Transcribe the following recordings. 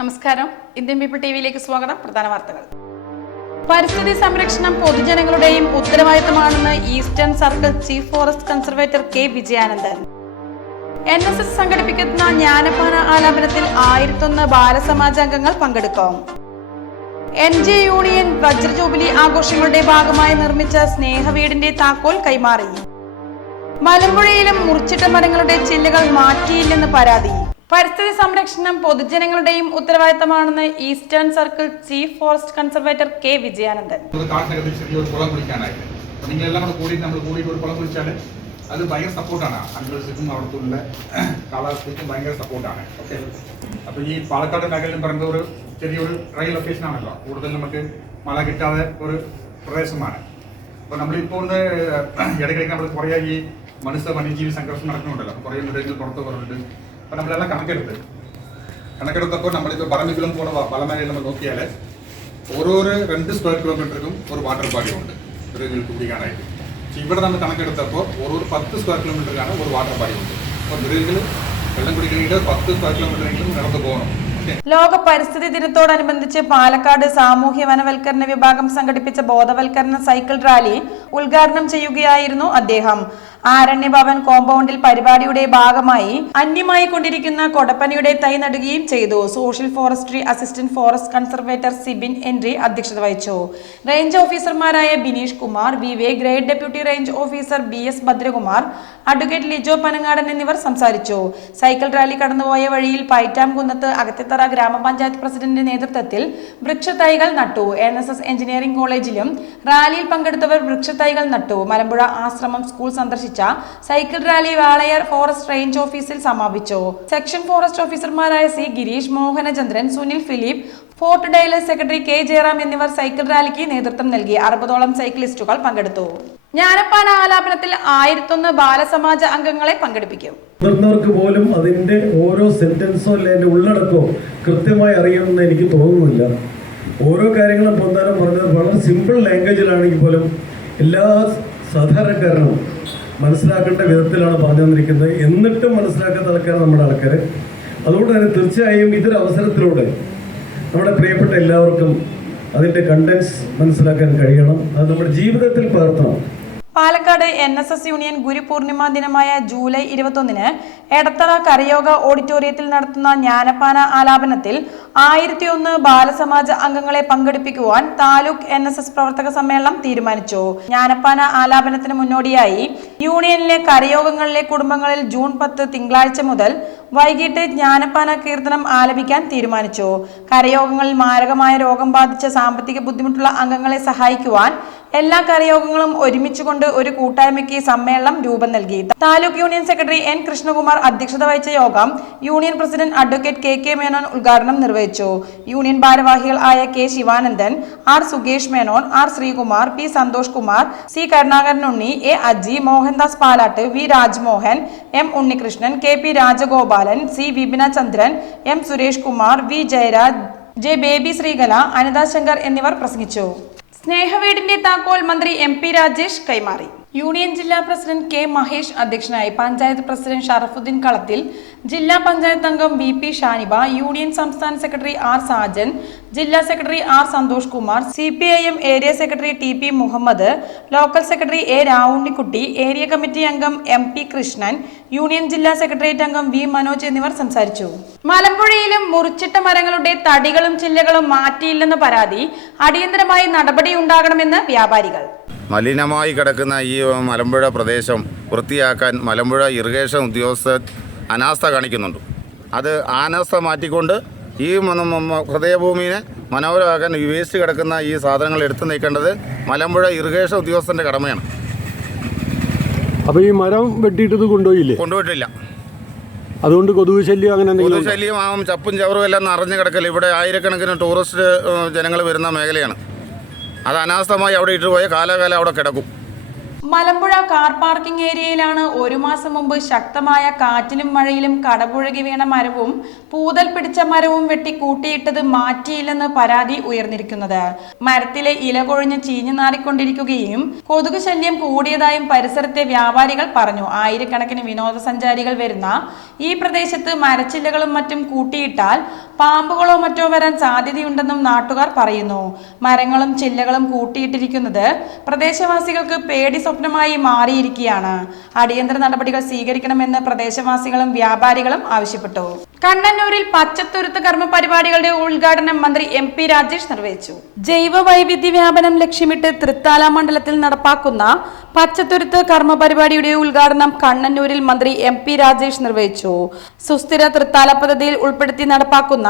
നമസ്കാരം. Indian people T വിയിലേക്ക് സ്വാഗതം. പ്രധാന വാർത്തകൾ. പരിസ്ഥിതി സംരക്ഷണം പൊതുജനങ്ങളുടെയും ഉത്തരവാദിത്തമാണെന്ന് eastern circle chief forest conservator K Vijayanandan. N S S സംഘടിപ്പിക്കുന്ന ജ്ഞാനപാന ആലാപനത്തിൽ ആയിരത്തൊന്ന് ബാലസമാജ അംഗങ്ങൾ പങ്കെടുക്കും. എൻ ജെ യൂണിയൻ വജ്ര ആഘോഷങ്ങളുടെ ഭാഗമായി നിർമ്മിച്ച സ്നേഹവീടിന്റെ താക്കോൽ കൈമാറി. മലമ്പുഴയിലും മുറിച്ചിട്ട മരങ്ങളുടെ ചില്ലുകൾ മാറ്റിയില്ലെന്ന് പരാതി. പരിസ്ഥിതി സംരക്ഷണം പൊതുജനങ്ങളുടെയും ഉത്തരവാദിത്തമാണെന്ന് eastern circle chief forest conservator K Vijayanandan. കുളം അപ്പൊ കൂടെ കൂടി നമ്മൾ കൂടിയിട്ട് ഒരു കുളം കുളിച്ചാൽ അത് ഭയങ്കര സപ്പോർട്ടാണ്. അനിമൽസിനും അവിടുത്തെ കാലാവസ്ഥയ്ക്കും ഭയങ്കര സപ്പോർട്ടാണ്. ഓക്കെ? അപ്പൊ ഈ പാലക്കാട് മേഖല പറഞ്ഞ ഒരു ചെറിയൊരു ഡ്രൈ ലൊക്കേഷൻ ആണല്ലോ കൂടുതൽ നമുക്ക് മഴ കിട്ടാതെ ഒരു പ്രദേശമാണ് അപ്പൊ നമ്മളിപ്പോൾ ഒന്ന് ഇടയ്ക്കിടയ്ക്ക് നമ്മൾ കുറേ ഈ മനുഷ്യ വന്യജീവി സംഘർഷം നടക്കുന്നുണ്ടല്ലോ അപ്പൊ കുറേ മൃഗങ്ങൾ പുറത്ത് പറഞ്ഞിട്ട് അപ്പൊ നമ്മളെല്ലാം കണക്കെടുത്ത് കണക്കെടുത്തപ്പോൾ നമ്മളിപ്പോൾ പറമ്പിക്കുളം പോലെ വളമേലയിൽ നമ്മൾ നോക്കിയാൽ ഓരോരോ രണ്ട് സ്ക്വയർ കിലോമീറ്ററിനും ഒരു വാട്ടർ ബോഡി ഉണ്ട് മൃഗങ്ങൾക്ക് കുടിക്കാനായിട്ട് പക്ഷേ ഇവിടെ നമ്മൾ കണക്കെടുത്തപ്പോൾ ഓരോ പത്ത് സ്ക്വയർ കിലോമീറ്ററിലാണ് ഒരു വാട്ടർ ബോഡി ഉണ്ട് അപ്പോൾ മൃഗങ്ങൾ വെള്ളം കുടിക്കണമെങ്കിൽ പത്ത് സ്ക്വയർ കിലോമീറ്ററെങ്കിലും നടന്നു പോകണം ഓക്കെ ലോക പരിസ്ഥിതി ദിനത്തോടനുബന്ധിച്ച് പാലക്കാട് സാമൂഹ്യ വനവൽക്കരണ വിഭാഗം സംഘടിപ്പിച്ച ബോധവൽക്കരണ സൈക്കിൾ റാലി ഉദ്ഘാടനം ചെയ്യുകയായിരുന്നു അദ്ദേഹം. ആരണ്യഭവൻ കോമ്പൗണ്ടിൽ പരിപാടിയുടെ ഭാഗമായി അന്യമായി കൊണ്ടിരിക്കുന്ന കൊടപ്പനയുടെ തൈ നടുകയും ചെയ്തു. Social forestry assistant forest conservator Sibin entry അധ്യക്ഷത വഹിച്ചു. റേഞ്ച് ഓഫീസർമാരായ Bineesh Kumar Vivek grade deputy range officer B S Bhadrakumar advocate Lijo Panangadan എന്നിവർ സംസാരിച്ചു. സൈക്കിൾ റാലി കടന്നുപോയ വഴിയിൽ പൈറ്റാം കുന്നത്ത് അകത്തിത്തറ ഗ്രാമപഞ്ചായത്ത് പ്രസിഡന്റിന്റെ നേതൃത്വത്തിൽ വൃക്ഷത്തൈകൾ നട്ടു. എൻ എസ് എസ് എഞ്ചിനീയറിംഗ് കോളേജിലും റാലിയിൽ പങ്കെടുത്തവർ വൃക്ഷത്തൈകൾ നട്ടു. മലമ്പുഴ ആശ്രമം സ്കൂൾ സന്ദർശിച്ച. Cycle rally Walayar forest range ഓഫീസിൽ സമാപിച്ചു. സെക്ഷൻ ഫോറസ്റ്റ് ഓഫീസർമാരായ സി ഗിരീഷ് മോഹനചന്ദ്രൻ സുനിൽ ഫിലിപ്പ് ഫോർട്ട് ഡയലർ സെക്രട്ടറി കെ ജയറാം എന്നിവർ സൈക്കിൾ റാലിക്ക് നേതൃത്വം നൽകി അറുപതോളം സൈക്ലിസ്റ്റുകൾ പങ്കെടുത്തു. ജ്ഞാനപ്പാന ആലാപനത്തിൽ ആയിരത്തൊന്ന് ബാലസമാജ അംഗങ്ങളെ പങ്കെടുപ്പിക്കും. മുതിർന്നവർക്ക് പോലും അതിന്റെ ഓരോ സെന്റൻസോ അല്ലെ അതിന്റെ ഉള്ളടക്കോ കൃത്യമായി അറിയണമെന്ന് എനിക്ക് തോന്നുന്നില്ല. ഓരോ കാര്യങ്ങളും പൊന്താനം പറഞ്ഞത് വളരെ സിമ്പിൾ ലാംഗ്വേജിലാണെങ്കിൽ പോലും എല്ലാ സാധാരണക്കാരനും മനസ്സിലാക്കേണ്ട വിധത്തിലാണ് പറഞ്ഞു തന്നിരിക്കുന്നത് എന്നിട്ടും മനസ്സിലാക്കാത്ത ആൾക്കാരാണ് നമ്മുടെ ആൾക്കാർ അതുകൊണ്ട് തന്നെ തീർച്ചയായും ഇതൊരു അവസരത്തിലൂടെ നമ്മുടെ പ്രിയപ്പെട്ട എല്ലാവർക്കും അതിന്റെ കണ്ടൻസ് മനസ്സിലാക്കാൻ കഴിയണം. അത് നമ്മുടെ ജീവിതത്തിൽ പകർത്തണം. Palakkad N S S union Gurupurnima ദിനമായ ജൂലൈ ഇരുപത്തൊന്നിന് എടത്തറ കരയോഗ ഓഡിറ്റോറിയത്തിൽ നടത്തുന്ന ജ്ഞാനപാന ആലാപനത്തിൽ ആയിരത്തി ഒന്ന് ബാലസമാജ അംഗങ്ങളെ പങ്കെടുപ്പിക്കുവാൻ താലൂക്ക് എൻ എസ് എസ് പ്രവർത്തക സമ്മേളനം തീരുമാനിച്ചു. ജ്ഞാനപാന ആലാപനത്തിന് മുന്നോടിയായി യൂണിയനിലെ കരയോഗങ്ങളിലെ കുടുംബങ്ങളിൽ ജൂൺ പത്ത് തിങ്കളാഴ്ച മുതൽ വൈകിട്ട് ജ്ഞാനപ്പാന കീർത്തനം ആലപിക്കാൻ തീരുമാനിച്ചു. കരയോഗങ്ങളിൽ മാരകമായ രോഗം ബാധിച്ച സാമ്പത്തിക ബുദ്ധിമുട്ടുള്ള അംഗങ്ങളെ സഹായിക്കുവാൻ എല്ലാ കരയോഗങ്ങളും ഒരുമിച്ചുകൊണ്ട് ഒരു കൂട്ടായ്മയ്ക്ക് സമ്മേളനം രൂപം നൽകി. Taluk union secretary N Krishnakumar അധ്യക്ഷത വഹിച്ച യോഗം union president advocate K K Menon ഉദ്ഘാടനം നിർവഹിച്ചു. യൂണിയൻ ഭാരവാഹികൾ ആയ K Sivanandan R സുഗേഷ് Menon R Sreekumar P Santhosh Kumar C Karunakaran Unni A Aji Mohandas Palat V Rajmohan M Unnikrishnan K P Rajagopalan C Vipina Chandran M Suresh Kumar V Jayaraj J Baby Sreekala Anitha Shankar എന്നിവർ പ്രസംഗിച്ചു. സ്നേഹവീടിന്റെ താക്കോൽ മന്ത്രി M P Rajesh കൈമാറി. Union ജില്ലാ president K Mahesh അധ്യക്ഷനായി panchayat president Sharafuddin കളത്തിൽ ജില്ലാ പഞ്ചായത്ത് അംഗം വി പി ഷാനിബ യൂണിയൻ സംസ്ഥാന സെക്രട്ടറി ആർ സാജൻ ജില്ലാ secretary R Santhosh Kumar C P I M area secretary T P Muhammad local secretary A Ravunnikutty area committee അംഗം എം പി കൃഷ്ണൻ യൂണിയൻ ജില്ലാ secretariat അംഗം V Manoj എന്നിവർ സംസാരിച്ചു. മലമ്പുഴയിലും മുറിച്ചിട്ട മരങ്ങളുടെ തടികളും ചില്ലകളും മാറ്റിയില്ലെന്ന പരാതി അടിയന്തരമായി നടപടിയുണ്ടാകണമെന്ന് വ്യാപാരികൾ. മലിനമായി കിടക്കുന്ന ഈ മലമ്പുഴ പ്രദേശം വൃത്തിയാക്കാൻ മലമ്പുഴ ഇറിഗേഷൻ ഉദ്യോഗസ്ഥർ അനാസ്ഥ കാണിക്കുന്നുണ്ട്. അത് അനാസ്ഥ മാറ്റിക്കൊണ്ട് ഈ ഹൃദയഭൂമിയെ മനോഹരമാക്കാൻ ഈ വേസ്റ്റ് കിടക്കുന്ന ഈ സാധനങ്ങൾ എടുത്തു നീക്കേണ്ടത് മലമ്പുഴ ഇറിഗേഷൻ ഉദ്യോഗസ്ഥന്റെ കടമയാണ്. അപ്പൊ ഈ മരം വെട്ടിയിട്ട് ഇത് കൊണ്ടുപോയില്ലേ? കൊണ്ടുപോയിട്ടില്ല. അതുകൊണ്ട് കൊതുക് ശല്യം അങ്ങനെ കൊതുക് ശല്യം ആ ചപ്പും ചവറും എല്ലാം നിറഞ്ഞു കിടക്കല്ലേ ഇവിടെ ആയിരക്കണക്കിന് ടൂറിസ്റ്റ് ജനങ്ങൾ വരുന്ന മേഖലയാണ്. അത് അനാസ്ഥമായി അവിടെ ഇട്ട് പോയ കാലാകാലം അവിടെ കിടക്കും. മലമ്പുഴ കാർ പാർക്കിംഗ് ഏരിയയിലാണ് ഒരു മാസം മുമ്പ് ശക്തമായ കാറ്റിലും മഴയിലും കടപുഴകി വീണ മരവും പൂതൽ പിടിച്ച മരവും വെട്ടി കൂട്ടിയിട്ടത് മാറ്റിയില്ലെന്ന് പരാതി ഉയർന്നിരിക്കുന്നത്. മരത്തിലെ ഇല കൊഴിഞ്ഞ് ചീഞ്ഞു നാറിക്കൊണ്ടിരിക്കുകയും കൊതുക് ശല്യം കൂടിയതായും പരിസരത്തെ വ്യാപാരികൾ പറഞ്ഞു. ആയിരക്കണക്കിന് വിനോദസഞ്ചാരികൾ വരുന്ന ഈ പ്രദേശത്ത് മരച്ചില്ലകളും മറ്റും കൂട്ടിയിട്ടാൽ പാമ്പുകളോ മറ്റോ വരാൻ സാധ്യതയുണ്ടെന്നും നാട്ടുകാർ പറയുന്നു. മരങ്ങളും ചില്ലകളും കൂട്ടിയിട്ടിരിക്കുന്നത് പ്രദേശവാസികൾക്ക് പേടി സ്വപ്നമായി മാറിയിരിക്കുകയാണ്. അടിയന്തര നടപടികൾ സ്വീകരിക്കണമെന്ന് പ്രദേശവാസികളും വ്യാപാരികളും ആവശ്യപ്പെട്ടു. കണ്ണന്നൂരിൽ പച്ചത്തുരുത്ത് കർമ്മ പരിപാടികളുടെ ഉദ്ഘാടനം മന്ത്രി എം പി രാജേഷ് നിർവഹിച്ചു. ജൈവ വൈവിധ്യ വ്യാപനം ലക്ഷ്യമിട്ട് തൃത്താല മണ്ഡലത്തിൽ നടപ്പാക്കുന്ന പച്ചത്തുരുത്ത് കർമ്മ പരിപാടിയുടെ ഉദ്ഘാടനം കണ്ണന്നൂരിൽ മന്ത്രി എം പി രാജേഷ് നിർവഹിച്ചു. സുസ്ഥിര തൃത്താല പദ്ധതിയിൽ ഉൾപ്പെടുത്തി നടപ്പാക്കുന്ന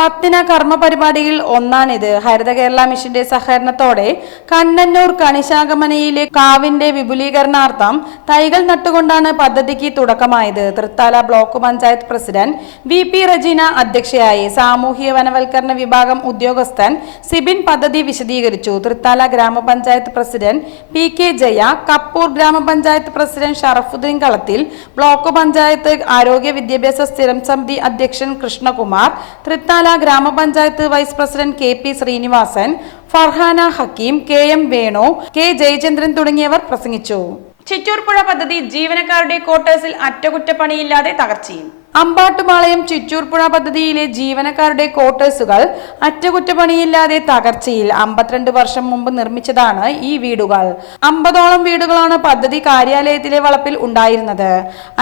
പത്തിന കർമ്മ പരിപാടിയിൽ ഒന്നാണിത്. ഹരിത കേരള മിഷന്റെ സഹകരണത്തോടെ കണ്ണന്നൂർ കണിശാഗമനയിലെ കാവിന്റെ വിപുലീകരണാർത്ഥം തൈകൾ നട്ടുകൊണ്ടാണ് പദ്ധതിക്ക് തുടക്കമായത്. Thrithala block panchayat president V P Rajeena അധ്യക്ഷയായി സാമൂഹ്യ വനവൽക്കരണ വിഭാഗം ഉദ്യോഗസ്ഥൻ സിബിൻ പദ്ധതി വിശദീകരിച്ചു. തൃത്താല ഗ്രാമപഞ്ചായത്ത് president P K Jaya Kappur ഗ്രാമപഞ്ചായത്ത് പ്രസിഡന്റ് ഷറഫുദ്ദീൻ കളത്തിൽ ബ്ലോക്ക് പഞ്ചായത്ത് ആരോഗ്യ വിദ്യാഭ്യാസ സ്ഥിരം സമിതി അധ്യക്ഷൻ കൃഷ്ണകുമാർ തൃത്താല ഗ്രാമപഞ്ചായത്ത് vice president K P Srinivasan Farhana Hakeem K M Venu K Jayachandran തുടങ്ങിയവർ പ്രസംഗിച്ചു. ചിറ്റൂർപ്പുഴ പദ്ധതി ജീവനക്കാരുടെ ക്വാർട്ടേഴ്സിൽ അറ്റകുറ്റപ്പണിയില്ലാതെ തകർച്ചയിൽ അമ്പാട്ടുപാളയം ചിറ്റൂർപ്പുഴ പദ്ധതിയിലെ ജീവനക്കാരുടെ ക്വാർട്ടേഴ്സുകൾ അറ്റകുറ്റപ്പണിയില്ലാതെ തകർച്ചയിൽ അമ്പത്തിരണ്ട് വർഷം മുമ്പ് നിർമ്മിച്ചതാണ് ഈ വീടുകൾ. അമ്പതോളം വീടുകളാണ് പദ്ധതി കാര്യാലയത്തിലെ വളപ്പിൽ ഉണ്ടായിരുന്നത്.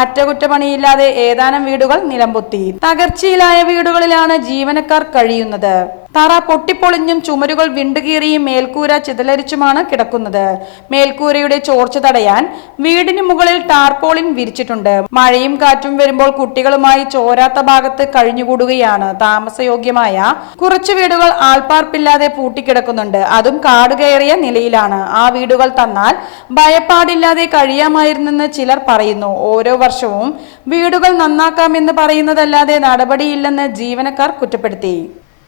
അറ്റകുറ്റപ്പണിയില്ലാതെ ഏതാനും വീടുകൾ നിലംപൊത്തി. തകർച്ചയിലായ വീടുകളിലാണ് ജീവനക്കാർ കഴിയുന്നത്. തറ പൊട്ടിപ്പൊളിഞ്ഞും ചുമരുകൾ വിണ്ടുകീറിയും മേൽക്കൂര ചിതലരിച്ചുമാണ് കിടക്കുന്നത്. മേൽക്കൂരയുടെ ചോർച്ച തടയാൻ വീടിന് മുകളിൽ ടാർപോളിൻ വിരിച്ചിട്ടുണ്ട്. മഴയും കാറ്റും വരുമ്പോൾ കുട്ടികളുമായി ചോരാത്ത ഭാഗത്ത് കഴിഞ്ഞുകൂടുകയാണ്. താമസയോഗ്യമായ കുറച്ച് വീടുകൾ ആൾപ്പാർപ്പില്ലാതെ പൂട്ടിക്കിടക്കുന്നുണ്ട്. അതും കാട് കയറിയ നിലയിലാണ്. ആ വീടുകൾ തന്നാൽ ഭയപ്പാടില്ലാതെ കഴിയാമായിരുന്നെന്ന് ചിലർ പറയുന്നു. ഓരോ വർഷവും വീടുകൾ നന്നാക്കാമെന്ന് പറയുന്നതല്ലാതെ നടപടിയില്ലെന്ന് ജീവനക്കാർ കുറ്റപ്പെടുത്തി.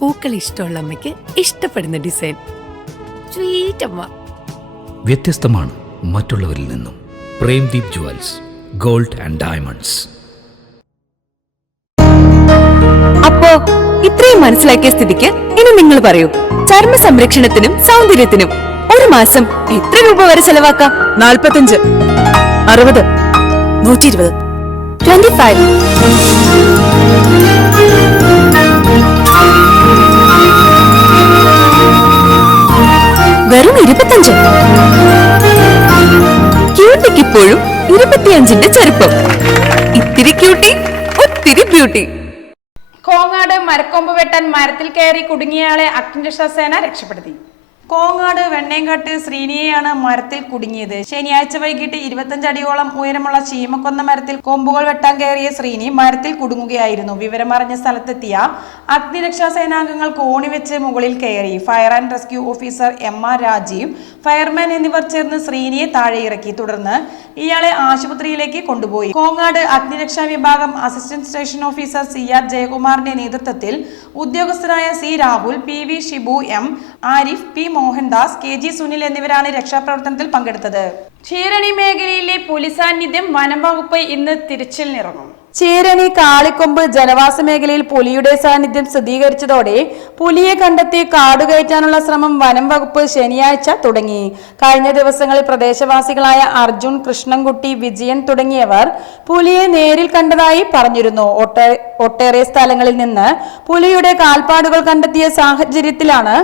പൂക്കൾ ഇഷ്ടമുള്ള അമ്മയ്ക്ക് ഇഷ്ടപ്പെടുന്ന ഡിസൈൻ. സ്വീറ്റ് അമ്മ. വ്യത്യസ്തമാണ് മറ്റുള്ളവരിൽ നിന്നും. Premdeep jewels gold and diamonds. അപ്പോ ഇത്രയും മനസ്സിലാക്കിയ സ്ഥിതിക്ക് ഇനി നിങ്ങൾ പറയൂ ചർമ്മ സംരക്ഷണത്തിനും സൗന്ദര്യത്തിനും ഒരു മാസം എത്ര രൂപ വരെ ചെലവാക്കാം? നാൽപ്പത്തഞ്ച് അറുപത് നൂറ്റി ഇരുപത് ട്വന്റി ഫൈവ് വെറും ഇരുപത്തഞ്ച്. ക്യൂട്ടിക്ക് ഇപ്പോഴും ഇരുപത്തിയഞ്ചിന്റെ ചെറുപ്പം ഇത്തിരി ക്യൂട്ടി ഒത്തിരി ബ്യൂട്ടി കോങ്ങാട് മരക്കൊമ്പ് വെട്ടാൻ മരത്തിൽ കയറി കുടുങ്ങിയയാളെ അഗ്നിരക്ഷാസേന രക്ഷപ്പെടുത്തി. കോങ്ങാട് വെണ്ണേങ്കാട്ട് ശ്രീനിയെയാണ് മരത്തിൽ കുടുങ്ങിയത്. ശനിയാഴ്ച വൈകിട്ട് ഇരുപത്തഞ്ച് അടിയോളം ഉയരമുള്ള ചീമക്കൊന്ന മരത്തിൽ കൊമ്പുകൾ വെട്ടാൻ കയറിയ ശ്രീനി മരത്തിൽ കുടുങ്ങുകയായിരുന്നു. വിവരമറിഞ്ഞ സ്ഥലത്തെത്തിയ അഗ്നിരക്ഷാ സേനാംഗങ്ങൾ കോണി വെച്ച് മുകളിൽ കയറി. Fire and rescue officer M R Rajeev fireman എന്നിവർ ചേർന്ന് ശ്രീനിയെ താഴെ ഇറക്കി തുടർന്ന് ഇയാളെ ആശുപത്രിയിലേക്ക് കൊണ്ടുപോയി. കോങ്ങാട് അഗ്നിരക്ഷാ വിഭാഗം assistant station officer C R ജയകുമാറിന്റെ നേതൃത്വത്തിൽ ഉദ്യോഗസ്ഥരായ C Rahul P V Shibu M Arif P Mohandas K G Sunil എന്നിവരാണ് രക്ഷാപ്രവർത്തനത്തിൽ പങ്കെടുത്തത്. ക്ഷീരണി മേഖലയിലെ പുലി സാന്നിധ്യം വനം വകുപ്പ് ഇന്ന് തിരച്ചിലിനിറങ്ങും ചീരണി കാളിക്കൊമ്പ് ജനവാസ മേഖലയിൽ പുലിയുടെ സാന്നിധ്യം സ്ഥിരീകരിച്ചതോടെ പുലിയെ കണ്ടെത്തി കാടുകയറ്റാനുള്ള ശ്രമം വനം വകുപ്പ് ശനിയാഴ്ച തുടങ്ങി. കഴിഞ്ഞ ദിവസങ്ങളിൽ പ്രദേശവാസികളായ അർജുൻ കൃഷ്ണൻകുട്ടി വിജയൻ തുടങ്ങിയവർ പുലിയെ നേരിൽ കണ്ടതായി പറഞ്ഞിരുന്നു. ഒട്ടേറെ സ്ഥലങ്ങളിൽ നിന്ന് പുലിയുടെ കാൽപ്പാടുകൾ കണ്ടെത്തിയ സാഹചര്യത്തിലാണ്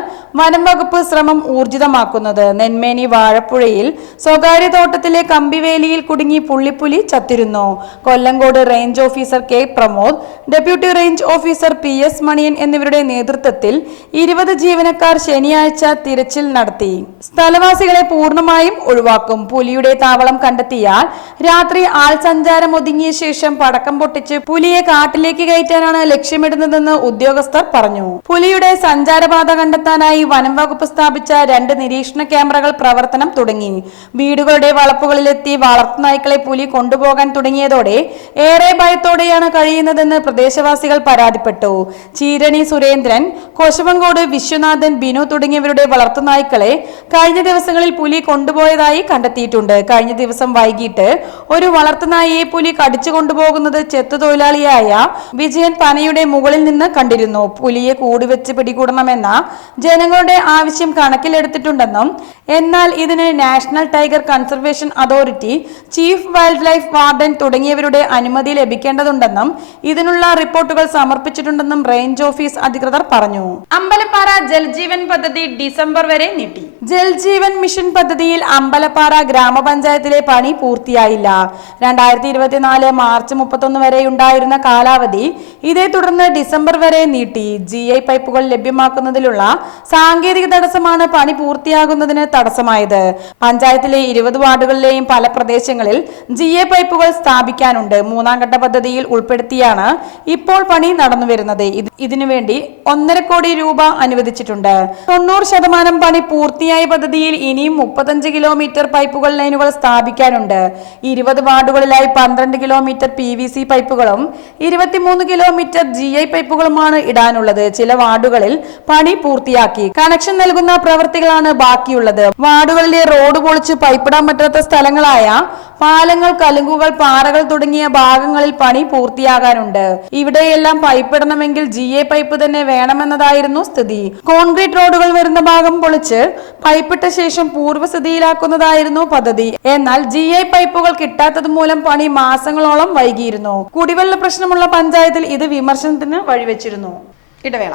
വനം വകുപ്പ് ശ്രമം ഊർജിതമാക്കുന്നത്. നെന്മേനി വാഴപ്പുഴയിൽ സ്വകാര്യ തോട്ടത്തിലെ കമ്പിവേലിയിൽ കുടുങ്ങി പുള്ളിപ്പുലി ചത്തിരുന്നു. Kollengode range officer K Pramod deputy range officer P S Maniyan എന്നിവരുടെ നേതൃത്വത്തിൽ ഇരുപത് ജീവനക്കാർ ശനിയാഴ്ച തിരച്ചിൽ നടത്തി. സ്ഥലവാസികളെ പൂർണമായും ഒഴിവാക്കും. പുലിയുടെ താവളം കണ്ടെത്തിയാൽ രാത്രി ആൾ സഞ്ചാരം ഒതുങ്ങിയ ശേഷം പടക്കം പൊട്ടിച്ച് പുലിയെ കാട്ടിലേക്ക് കയറ്റാനാണ് ലക്ഷ്യമിടുന്നതെന്ന് ഉദ്യോഗസ്ഥർ പറഞ്ഞു. പുലിയുടെ സഞ്ചാരപാത കണ്ടെത്താനായി വനം വകുപ്പ് സ്ഥാപിച്ച രണ്ട് നിരീക്ഷണ ക്യാമറകൾ പ്രവർത്തനം തുടങ്ങി. വീടുകളുടെ വളപ്പുകളിലെത്തി വളർത്തുനായ്ക്കളെ പുലി കൊണ്ടുപോകാൻ തുടങ്ങിയതോടെ ഏറെ ഭയത്തോടെയാണ് കഴിയുന്നതെന്ന് പ്രദേശവാസികൾ പരാതിപ്പെട്ടു. ചീരണി സുരേന്ദ്രൻ കോശവങ്കോട് വിശ്വനാഥൻ ബിനു തുടങ്ങിയവരുടെ വളർത്തുനായ്ക്കളെ കഴിഞ്ഞ ദിവസങ്ങളിൽ പുലി കൊണ്ടുപോയതായി കണ്ടെത്തിയിട്ടുണ്ട്. കഴിഞ്ഞ ദിവസം വൈകിട്ട് ഒരു വളർത്തുനായയെ പുലി കടിച്ചു കൊണ്ടുപോകുന്നത് ചെത്തുതൊഴിലാളിയായ വിജയൻ പനയുടെ മുകളിൽ നിന്ന് കണ്ടിരുന്നു. പുലിയെ കൂടുവെച്ച് പിടികൂടണമെന്ന ജനങ്ങളുടെ ആവശ്യം കണക്കിലെടുത്തിട്ടുണ്ടെന്നും എന്നാൽ ഇതിന് national tiger conservation authority chief wildlife warden തുടങ്ങിയവരുടെ അനുമതി ലഭിക്കേണ്ടതുണ്ടെന്നും ഇതിനുള്ള റിപ്പോർട്ടുകൾ സമർപ്പിച്ചിട്ടുണ്ടെന്നും റേഞ്ച് ഓഫീസ് അധികൃതർ പറഞ്ഞു. അമ്പലപ്പാറ ജൽജീവൻ പദ്ധതി ഡിസംബർ വരെ നീട്ടി. ജൽജീവൻ മിഷൻ പദ്ധതിയിൽ അമ്പലപ്പാറ ഗ്രാമപഞ്ചായത്തിലെ പണി പൂർത്തിയായില്ല. രണ്ടായിരത്തി ഇരുപത്തിനാല് മാർച്ച് മുപ്പത്തൊന്ന് വരെ ഉണ്ടായിരുന്ന കാലാവധി ഇതേ തുടർന്ന് ഡിസംബർ വരെ നീട്ടി. ജി ഐ പൈപ്പുകൾ ലഭ്യമാക്കുന്നതിലുള്ള സാങ്കേതിക തടസ്സമാണ് പണി പൂർത്തിയാകുന്നതിന് തടസ്സമായത്. പഞ്ചായത്തിലെ ഇരുപത് വാർഡുകളിലെയും പല പ്രദേശങ്ങളിൽ ജി എ പൈപ്പുകൾ സ്ഥാപിക്കാനുണ്ട്. മൂന്നാം ഘട്ട പദ്ധതിയിൽ ഉൾപ്പെടുത്തിയാണ് ഇപ്പോൾ പണി നടന്നു വരുന്നത്. ഇതിനുവേണ്ടി ഒന്നര കോടി രൂപ അനുവദിച്ചിട്ടുണ്ട്. തൊണ്ണൂറ് ശതമാനം പണി പൂർത്തിയായ പദ്ധതിയിൽ ഇനിയും മുപ്പത്തഞ്ച് കിലോമീറ്റർ പൈപ്പുകൾ ലൈനുകൾ സ്ഥാപിക്കാനുണ്ട്. ഇരുപത് വാർഡുകളിലായി പന്ത്രണ്ട് കിലോമീറ്റർ പി വി സി പൈപ്പുകളും ഇരുപത്തിമൂന്ന് കിലോമീറ്റർ ജി ഐ പൈപ്പുകളുമാണ് ഇടാനുള്ളത്. ചില വാർഡുകളിൽ പണി പൂർത്തിയാക്കി. കണക്ഷൻ നൽകുന്ന പ്രവൃത്തികളാണ് ബാക്കിയുള്ളത്. വാർഡുകളിലെ റോഡ് പൊളിച്ച് പൈപ്പിടാൻ പറ്റാത്ത സ്ഥലങ്ങളായ പാലങ്ങൾ കലുങ്കുകൾ പാറകൾ തുടങ്ങിയ ഭാഗങ്ങളിൽ പണി പൂർത്തിയാകാനുണ്ട്. ഇവിടെയെല്ലാം പൈപ്പിടണമെങ്കിൽ ജി എ പൈപ്പ് തന്നെ വേണമെന്നതായിരുന്നു സ്ഥിതി. കോൺക്രീറ്റ് റോഡുകൾ വരുന്ന ഭാഗം പൊളിച്ച് പൈപ്പിട്ട ശേഷം പൂർവസ്ഥിതിയിലാക്കുന്നതായിരുന്നു പദ്ധതി. എന്നാൽ ജി ഐ പൈപ്പുകൾ കിട്ടാത്തത് മൂലം പണി മാസങ്ങളോളം വൈകിയിരുന്നു. കുടിവെള്ള പ്രശ്നമുള്ള പഞ്ചായത്തിൽ ഇത് വിമർശനത്തിന് വഴിവെച്ചിരുന്നു. ഇടവേള.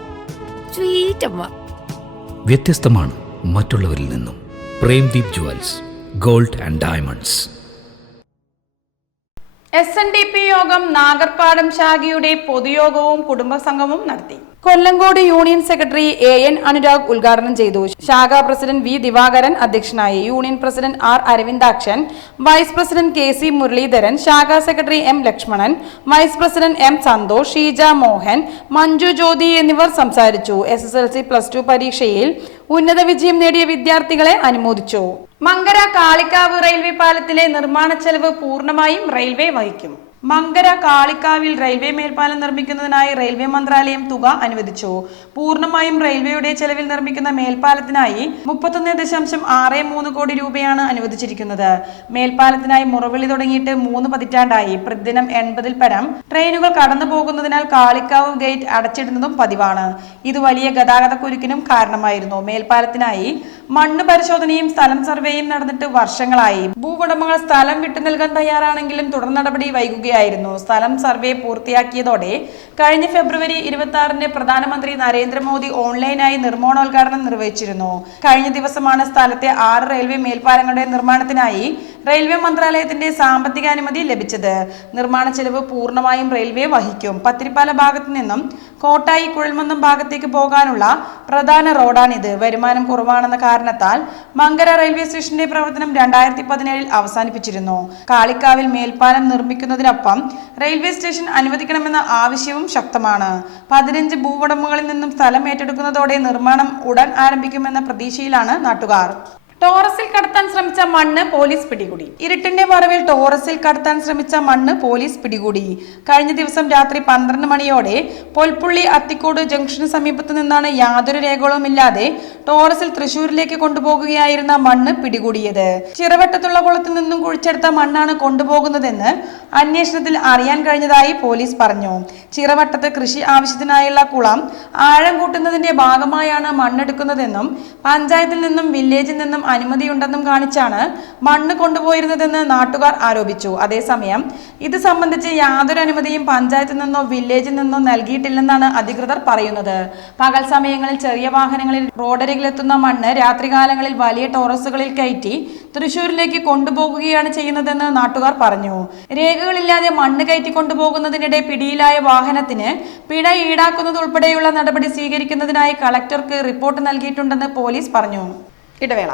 സ്വീറ്റ് അമ്മ വ്യത്യസ്തമാണ് മറ്റുള്ളവരിൽ നിന്നും. Premdeep jewels gold and diamonds. S N D P യോഗം നാഗർപാടം ശാഖയുടെ പൊതുയോഗവും കുടുംബസംഗമവും നടത്തി. Kollengode union secretary A N Anurag ഉദ്ഘാടനം ചെയ്തു. ശാഖാ പ്രസിഡന്റ് വി ദിവാകരൻ അധ്യക്ഷനായി union president R Aravindakshan vice president K C Muralidharan ശാഖാ secretary M Lakshmanan vice president M Santhosh Sheeja Mohan Manju Jyothi എന്നിവർ സംസാരിച്ചു. S S L C plus two പരീക്ഷയിൽ ഉന്നത വിജയം നേടിയ വിദ്യാർത്ഥികളെ അനുമോദിച്ചു. മങ്കര കാളിക്കാവ് റെയിൽവേ പാലത്തിലെ നിർമ്മാണ ചെലവ് പൂർണമായും റെയിൽവേ വഹിക്കും. മങ്കര കാളിക്കാവിൽ റെയിൽവേ മേൽപ്പാലം നിർമ്മിക്കുന്നതിനായി റെയിൽവേ മന്ത്രാലയം തുക അനുവദിച്ചു. പൂർണമായും റെയിൽവേയുടെ ചെലവിൽ നിർമ്മിക്കുന്ന മേൽപ്പാലത്തിനായി മുപ്പത്തൊന്ന് ദശാംശം ആറ് മൂന്ന് കോടി രൂപയാണ് അനുവദിച്ചിരിക്കുന്നത്. മേൽപ്പാലത്തിനായി മുറവിളി തുടങ്ങിയിട്ട് മൂന്ന് പതിറ്റാണ്ടായി. പ്രതിദിനം എൺപതിൽ പരം ട്രെയിനുകൾ കടന്നു പോകുന്നതിനാൽ കാളിക്കാവ് ഗേറ്റ് അടച്ചിടുന്നതും പതിവാണ്. ഇത് വലിയ ഗതാഗത കുരുക്കിനും കാരണമായിരുന്നു. മേൽപ്പാലത്തിനായി മണ്ണ് പരിശോധനയും സ്ഥലം സർവേയും നടന്നിട്ട് വർഷങ്ങളായി. ഭൂവുടമകൾ സ്ഥലം വിട്ടു നൽകാൻ തയ്യാറാണെങ്കിലും തുടർ നടപടി വൈകുകയാണ് കൊണ്ടുപോകുകയായിരുന്നു സ്ഥലം സർവേ പൂർത്തിയാക്കിയതോടെ കഴിഞ്ഞ ഫെബ്രുവരി ഇരുപത്തി ആറിന് പ്രധാനമന്ത്രി നരേന്ദ്രമോദി ഓൺലൈനായി നിർമ്മാണോദ്ഘാടനം നിർവഹിച്ചിരുന്നു. കഴിഞ്ഞ ദിവസമാണ് സ്ഥലത്തെ ആറ് റെയിൽവേ മേൽപ്പാലങ്ങളുടെ നിർമ്മാണത്തിനായി റെയിൽവേ മന്ത്രാലയത്തിന്റെ സാമ്പത്തികാനുമതി ലഭിച്ചത്. നിർമ്മാണ ചെലവ് പൂർണമായും റെയിൽവേ വഹിക്കും. പത്തിരിപ്പാല ഭാഗത്തു നിന്നും കോട്ടായി കുഴൽമന്നം ഭാഗത്തേക്ക് പോകാനുള്ള പ്രധാന റോഡാണിത്. വരുമാനം കുറവാണെന്ന കാരണത്താൽ മങ്കര റെയിൽവേ സ്റ്റേഷന്റെ പ്രവർത്തനം രണ്ടായിരത്തി പതിനേഴിൽ അവസാനിപ്പിച്ചിരുന്നു. കാളിക്കാവിൽ മേൽപ്പാലം നിർമ്മിക്കുന്നതിനൊപ്പം റെയിൽവേ സ്റ്റേഷൻ അനുവദിക്കണമെന്ന ആവശ്യവും ശക്തമാണ്. പതിനഞ്ച് ഭൂവുടമകളിൽ നിന്നും സ്ഥലം ഏറ്റെടുക്കുന്നതോടെ നിർമ്മാണം ഉടൻ ആരംഭിക്കുമെന്ന പ്രതീക്ഷയിലാണ് നാട്ടുകാർ. ടോറസിൽ കടത്താൻ ശ്രമിച്ച മണ്ണ് പോലീസ് പിടികൂടി. ഇരുട്ടിന്റെ മറവിൽ ടോറസിൽ കടത്താൻ ശ്രമിച്ച മണ്ണ് പോലീസ് പിടികൂടി. കഴിഞ്ഞ ദിവസം രാത്രി പന്ത്രണ്ട് മണിയോടെ പൊൽപ്പുള്ളി അത്തിക്കോട് ജംഗ്ഷന് സമീപത്ത് നിന്നാണ് യാതൊരു രേഖകളുമില്ലാതെ ടോറസിൽ തൃശൂരിലേക്ക് കൊണ്ടുപോകുകയായിരുന്ന മണ്ണ് പിടികൂടിയത്. ചിറവട്ടത്തുള്ള കുളത്തിൽ നിന്നും കുഴിച്ചെടുത്ത മണ്ണാണ് കൊണ്ടുപോകുന്നതെന്ന് അന്വേഷണത്തിൽ അറിയാൻ കഴിഞ്ഞതായി പോലീസ് പറഞ്ഞു. ചിറവട്ടത്ത് കൃഷി ആവശ്യത്തിനായുള്ള കുളം ആഴം കൂട്ടുന്നതിന്റെ ഭാഗമായാണ് മണ്ണെടുക്കുന്നതെന്നും പഞ്ചായത്തിൽ നിന്നും വില്ലേജിൽ നിന്നും അനുമതിയുണ്ടെന്നും കാണിച്ചാണ് മണ്ണ് കൊണ്ടുപോയിരുന്നതെന്ന് നാട്ടുകാർ ആരോപിച്ചു. അതേസമയം ഇത് സംബന്ധിച്ച് യാതൊരു അനുമതിയും പഞ്ചായത്തിൽ നിന്നോ വില്ലേജിൽ നിന്നോ നൽകിയിട്ടില്ലെന്നാണ് അധികൃതർ പറയുന്നത്. പകൽ സമയങ്ങളിൽ ചെറിയ വാഹനങ്ങളിൽ റോഡരികിലെത്തുന്ന മണ്ണ് രാത്രികാലങ്ങളിൽ വലിയ ടോറസുകളിൽ കയറ്റി തൃശൂരിലേക്ക് കൊണ്ടുപോകുകയാണ് ചെയ്യുന്നതെന്ന് നാട്ടുകാർ പറഞ്ഞു. രേഖകളില്ലാതെ മണ്ണ് കയറ്റി കൊണ്ടുപോകുന്നതിനിടെ പിടിയിലായ വാഹനത്തിന് പിഴ ഈടാക്കുന്നത് ഉൾപ്പെടെയുള്ള നടപടി സ്വീകരിക്കുന്നതിനായി കളക്ടർക്ക് റിപ്പോർട്ട് നൽകിയിട്ടുണ്ടെന്ന് പോലീസ് പറഞ്ഞു. ഇടവേള.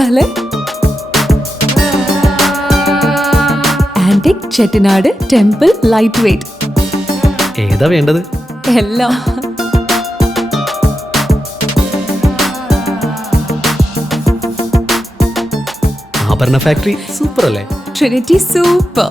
കൊള്ളാലേ antique Chettinad temple light weight ഏതാ വേണ്ടത്? എല്ലാം. ആഭരണ ഫാക്ടറി സൂപ്പർ അല്ലേ Trinity super.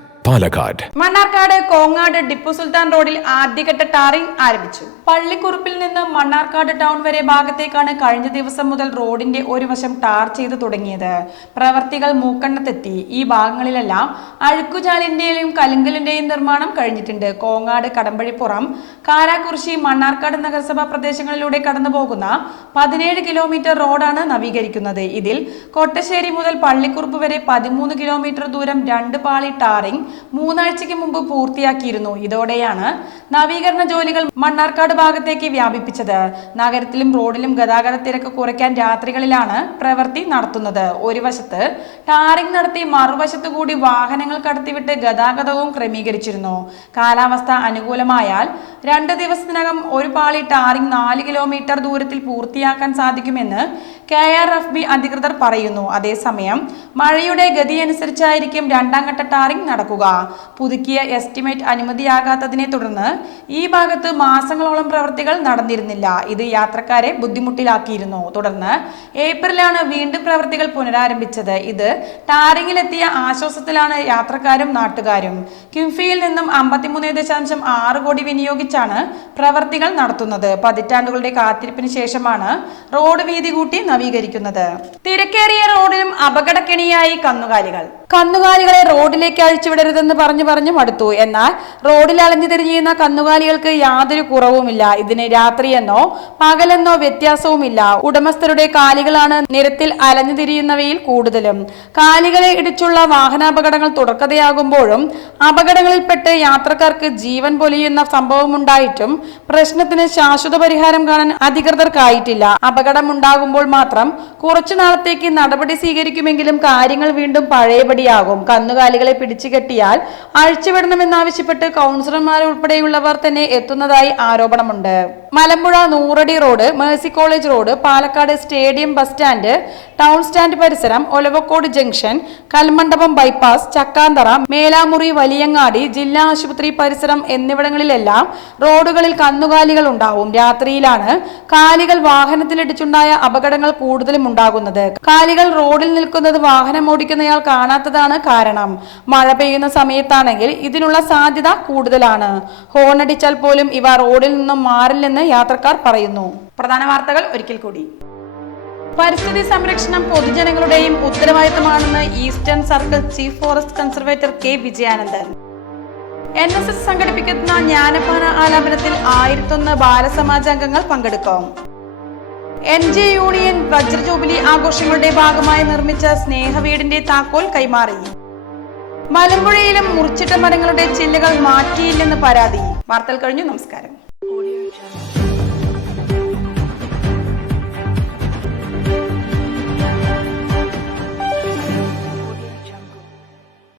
Palakkad. Mannarkkad Kongad Tipu Sultan റോഡിൽ ആദ്യഘട്ട ടാറിംഗ് ആരംഭിച്ചു. പള്ളിക്കുറുപ്പിൽ നിന്ന് മണ്ണാർക്കാട് ടൗൺ വരെ ഭാഗത്തേക്കാണ് കഴിഞ്ഞ ദിവസം മുതൽ റോഡിന്റെ ഒരു വശം ടാർ ചെയ്തു തുടങ്ങിയത്. പ്രവർത്തികൾ മൂക്കണ്ണത്തെത്തി. ഈ ഭാഗങ്ങളിലെല്ലാം അഴുക്കുചാലിന്റെയും കലുങ്കലിന്റെയും നിർമ്മാണം കഴിഞ്ഞിട്ടുണ്ട്. കോങ്ങാട് കടമ്പഴിപ്പുറം കാരാക്കുറിശി മണ്ണാർക്കാട് നഗരസഭാ പ്രദേശങ്ങളിലൂടെ കടന്നുപോകുന്ന പതിനേഴ് കിലോമീറ്റർ റോഡാണ് നവീകരിക്കുന്നത്. ഇതിൽ കൊട്ടശ്ശേരി മുതൽ പള്ളിക്കുറുപ്പ് വരെ പതിമൂന്ന് കിലോമീറ്റർ ദൂരം രണ്ട് പാളി ടാറിംഗ് മൂന്നാഴ്ചയ്ക്ക് മുമ്പ് പൂർത്തിയാക്കിയിരുന്നു. ഇതോടെയാണ് നവീകരണ ജോലികൾ മണ്ണാർക്കാട് ഭാഗത്തേക്ക് വ്യാപിപ്പിച്ചത്. നഗരത്തിലും റോഡിലും ഗതാഗത തിരക്ക് കുറയ്ക്കാൻ രാത്രികളിലാണ് പ്രവൃത്തി നടത്തുന്നത്. ഒരു വശത്ത് ടാറിംഗ് നടത്തി മറുവശത്തു കൂടി വാഹനങ്ങൾ കടത്തിവിട്ട് ഗതാഗതവും ക്രമീകരിച്ചിരുന്നു. കാലാവസ്ഥ അനുകൂലമായാൽ രണ്ട് ദിവസത്തിനകം ഒരു പാളി ടാറിംഗ് നാല് കിലോമീറ്റർ ദൂരത്തിൽ പൂർത്തിയാക്കാൻ സാധിക്കുമെന്ന് കെ ആർ എഫ് ബി അധികൃതർ പറയുന്നു. അതേസമയം മഴയുടെ ഗതി അനുസരിച്ചായിരിക്കും രണ്ടാം ഘട്ട ടാറിംഗ് നടക്കുക. പുതുക്കിയ എസ്റ്റിമേറ്റ് അനുമതിയാകാത്തതിനെ തുടർന്ന് ഈ ഭാഗത്ത് മാസങ്ങളോളം പ്രവൃത്തികൾ നടന്നിരുന്നില്ല. ഇത് യാത്രക്കാരെ ബുദ്ധിമുട്ടിലാക്കിയിരുന്നു. തുടർന്ന് ഏപ്രിലാണ് വീണ്ടും പ്രവൃത്തികൾ പുനരാരംഭിച്ചത്. ഇത് ടാരിങ്ങിലെത്തിയ ആശ്വാസത്തിലാണ് യാത്രക്കാരും നാട്ടുകാരും. കിംഫിയിൽ നിന്നും അമ്പത്തിമൂന്ന് ദശാംശം ആറ് കോടി വിനിയോഗിച്ചാണ് പ്രവൃത്തികൾ നടത്തുന്നത്. പതിറ്റാണ്ടുകളുടെ കാത്തിരിപ്പിന് ശേഷമാണ് റോഡ് വീതി കൂട്ടി നവീകരിക്കുന്നത്. തിരക്കേറിയ റോഡിലും അപകടക്കെണിയായി കന്നുകാലികൾ. കന്നുകാലികളെ റോഡിലേക്ക് അഴിച്ചുവിടരുതെന്ന് പറഞ്ഞു പറഞ്ഞു മടുത്തു എന്നാൽ റോഡിൽ അലഞ്ഞു തിരിഞ്ഞിരുന്ന കന്നുകാലികൾക്ക് യാതൊരു കുറവുമില്ല. ഇതിന് രാത്രിയെന്നോ പകലെന്നോ വ്യത്യാസവുമില്ല. ഉടമസ്ഥരുടെ കാലികളാണ് നിരത്തിൽ അലഞ്ഞു തിരിയുന്നവയിൽ കൂടുതലും. കാലികളെ ഇടിച്ചുള്ള വാഹനാപകടങ്ങൾ തുടക്കതയാകുമ്പോഴും അപകടങ്ങളിൽപ്പെട്ട് യാത്രക്കാർക്ക് ജീവൻ പൊലിയുന്ന സംഭവമുണ്ടായിട്ടും പ്രശ്നത്തിന് ശാശ്വത പരിഹാരം കാണാൻ അധികൃതർക്കായിട്ടില്ല. അപകടം ഉണ്ടാകുമ്പോൾ മാത്രം കുറച്ചു നാളത്തേക്ക് നടപടി സ്വീകരിക്കുമെങ്കിലും കാര്യങ്ങൾ വീണ്ടും പഴയപടിയാകും. കന്നുകാലികളെ പിടിച്ചു കെട്ടിയാൽ അഴിച്ചുവിടണമെന്നാവശ്യപ്പെട്ട് കൗൺസിലർമാരുൾപ്പെടെയുള്ളവർ തന്നെ എത്തുന്നതായി ആരോപണമുണ്ട്. മലമ്പുഴ നൂറടി road mercy college road Palakkad stadium bus stand town stand പരിസരം ഒലവക്കോട് ജംഗ്ഷൻ കൽമണ്ഡപം ബൈപ്പാസ് ചക്കാന്തറ മേലാമുറി വലിയങ്ങാടി ജില്ലാ ആശുപത്രി പരിസരം എന്നിവിടങ്ങളിലെല്ലാം റോഡുകളിൽ കന്നുകാലികൾ ഉണ്ടാവും. രാത്രിയിലാണ് കാലികൾ വാഹനത്തിലിടിച്ചുണ്ടായ അപകടങ്ങൾ കൂടുതലും ഉണ്ടാകുന്നത്. കാലികൾ റോഡിൽ നിൽക്കുന്നത് വാഹനം ഓടിക്കുന്നയാൾ കാണാത്തതാണ് കാരണം. മഴ പെയ്യുന്ന സമയത്താണെങ്കിൽ ഇതിനുള്ള സാധ്യത കൂടുതലാണ്. ഹോണടിച്ചാൽ പോലും ഇവ റോഡിൽ നിന്നും മാറില്ലെന്ന് യാത്രക്കാർ പറയുന്നു. പ്രധാന വാർത്തകൾ ഒരിക്കൽ കൂടി. പരിസ്ഥിതി സംരക്ഷണം പൊതുജനങ്ങളുടെയും ഉത്തരവാദിത്തമാണെന്ന് eastern circle chief forest conservator K Vijayanandan. N S S സംഘടിപ്പിക്കുന്ന ജ്ഞാനപാന ആലാപനത്തിൽ ആയിരത്തൊന്ന് ബാലസമാജാംഗങ്ങൾ പങ്കെടുക്കും. എൻ ജെ യൂണിയൻ വജ്രജൂബിലി ആഘോഷങ്ങളുടെ ഭാഗമായി നിർമ്മിച്ച സ്നേഹവീടിന്റെ താക്കോൽ കൈമാറി. മലമ്പുഴയിലും മുറിച്ചിട്ട മരങ്ങളുടെ ചില്ലകൾ മാറ്റിയില്ലെന്ന് പരാതി വാർത്തകൾ കഴിഞ്ഞു നമസ്കാരം.